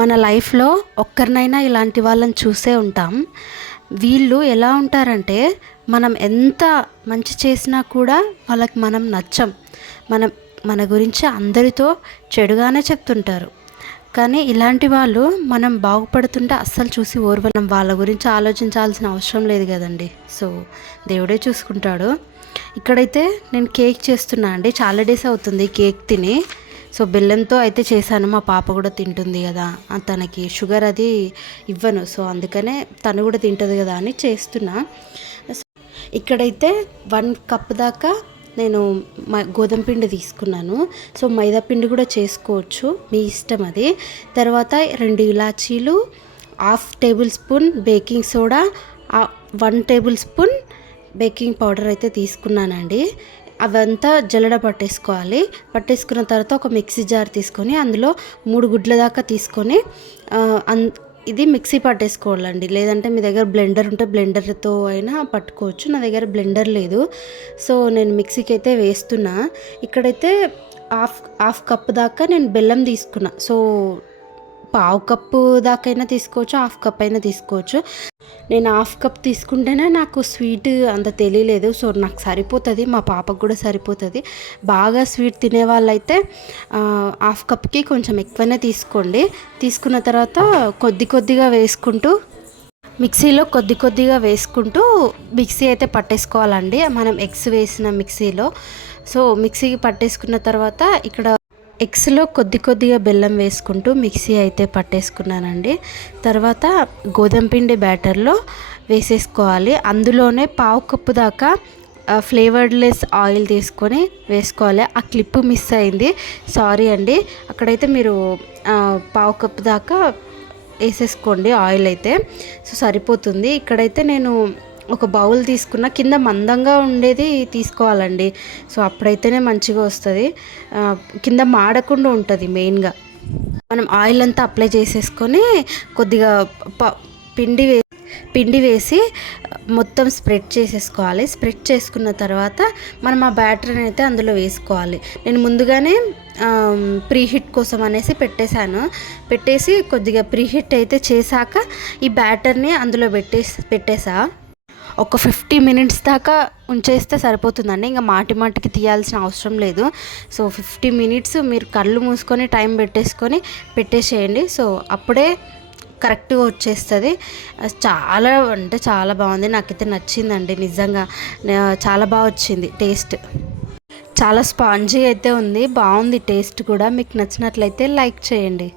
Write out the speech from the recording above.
మన లైఫ్లో ఒక్కరినైనా ఇలాంటి వాళ్ళని చూసే ఉంటాం. వీళ్ళు ఎలా ఉంటారంటే మనం ఎంత మంచి చేసినా కూడా వాళ్ళకి మనం నచ్చం. మనం మన గురించి అందరితో చెడుగానే చెప్తుంటారు. కానీ ఇలాంటి వాళ్ళు మనం బాగుపడుతుంటే అస్సలు చూసి ఓర్వలేం. వాళ్ళ గురించి ఆలోచించాల్సిన అవసరం లేదు కదండి. సో దేవుడే చూసుకుంటాడు. ఇక్కడైతే నేను కేక్ చేస్తున్నా అండి. చాలా డేస్ అవుతుంది కేక్ తిని. సో బెల్లంతో అయితే చేశాను. మా పాప కూడా తింటుంది కదా, తనకి షుగర్ అది ఇవ్వను. సో అందుకనే తను కూడా తింటుంది కదా అని చేస్తున్నా. ఇక్కడైతే 1 కప్ దాకా నేను గోధుమ పిండి తీసుకున్నాను. సో మైదా పిండి కూడా చేసుకోవచ్చు, మీ ఇష్టం అది. తర్వాత 2 ఇలాచీలు, 1/2 table spoon baking soda, 1 table spoon baking powder అయితే తీసుకున్నానండి. అవంతా జల్లెడ పట్టేసుకోవాలి. పట్టేసుకున్న తర్వాత ఒక మిక్సీ జార్ తీసుకొని అందులో 3 గుడ్ల దాకా తీసుకొని ఇది మిక్సీ పట్టేసుకోవాలండి. లేదంటే మీ దగ్గర బ్లెండర్ ఉంటే బ్లెండర్తో అయినా పట్టుకోవచ్చు. నా దగ్గర బ్లెండర్ లేదు. సో నేను మిక్సీకి అయితే వేస్తున్నా. ఇక్కడైతే హాఫ్ కప్ దాకా నేను బెల్లం తీసుకున్నా. సో 1/2 కప్పు దాకా అయినా తీసుకోవచ్చు, 1/2 కప్ అయినా తీసుకోవచ్చు. నేను 1/2 కప్ తీసుకుంటేనే నాకు స్వీట్ అంత తెలియలేదు. సో నాకు సరిపోతుంది, మా పాపకు కూడా సరిపోతుంది. బాగా స్వీట్ తినే వాళ్ళైతే 1/2 కప్కి కొంచెం ఎక్కువనే తీసుకోండి. తీసుకున్న తర్వాత కొద్దిగా వేసుకుంటూ మిక్సీలో కొద్దిగా వేసుకుంటూ మిక్సీ అయితే పట్టేసుకోవాలండి. మనం ఎగ్స్ వేసిన మిక్సీలో. సో మిక్సీకి పట్టేసుకున్న తర్వాత ఇక్కడ ఎగ్స్లో కొద్దిగా బెల్లం వేసుకుంటూ మిక్సీ అయితే పట్టేసుకున్నానండి. తర్వాత గోధుమ పిండి బ్యాటర్లో వేసేసుకోవాలి. అందులోనే 1/2 కప్పు దాకా ఫ్లేవర్లెస్ ఆయిల్ తీసుకొని వేసుకోవాలి. ఆ క్లిప్ మిస్ అయింది, సారీ అండి. అక్కడైతే మీరు 1/2 కప్పు దాకా వేసేసుకోండి ఆయిల్ అయితే. సో సరిపోతుంది. ఇక్కడైతే నేను ఒక బౌల్ తీసుకున్న, కింద మందంగా ఉండేది తీసుకోవాలండి. సో అప్పుడైతేనే మంచిగా వస్తుంది, కింద మాడకుండా ఉంటుంది. మెయిన్గా మనం ఆయిల్ అంతా అప్లై చేసేసుకొని కొద్దిగా పిండి వేసి మొత్తం స్ప్రెడ్ చేసేసుకోవాలి. స్ప్రెడ్ చేసుకున్న తర్వాత మనం ఆ బ్యాటర్ని అయితే అందులో వేసుకోవాలి. నేను ముందుగానే ప్రీహీట్ కోసం అనేసి పెట్టేసి కొద్దిగా ప్రీహీట్ అయితే చేశాక ఈ బ్యాటర్ని అందులో పెట్టేసా. ఒక 50 మినిట్స్ దాకా ఉంచేస్తే సరిపోతుందండి. ఇంకా మాటికి తీయాల్సిన అవసరం లేదు. సో 50 మినిట్స్ మీరు కళ్ళు మూసుకొని టైం పెట్టేసేయండి. సో అప్పుడే కరెక్ట్గా వచ్చేస్తుంది. చాలా అంటే చాలా బాగుంది, నాకైతే నచ్చిందండి. నిజంగా చాలా బాగా వచ్చింది టేస్ట్. చాలా స్పాంజీ అయితే ఉంది, బాగుంది టేస్ట్ కూడా. మీకు నచ్చినట్లయితే లైక్ చేయండి.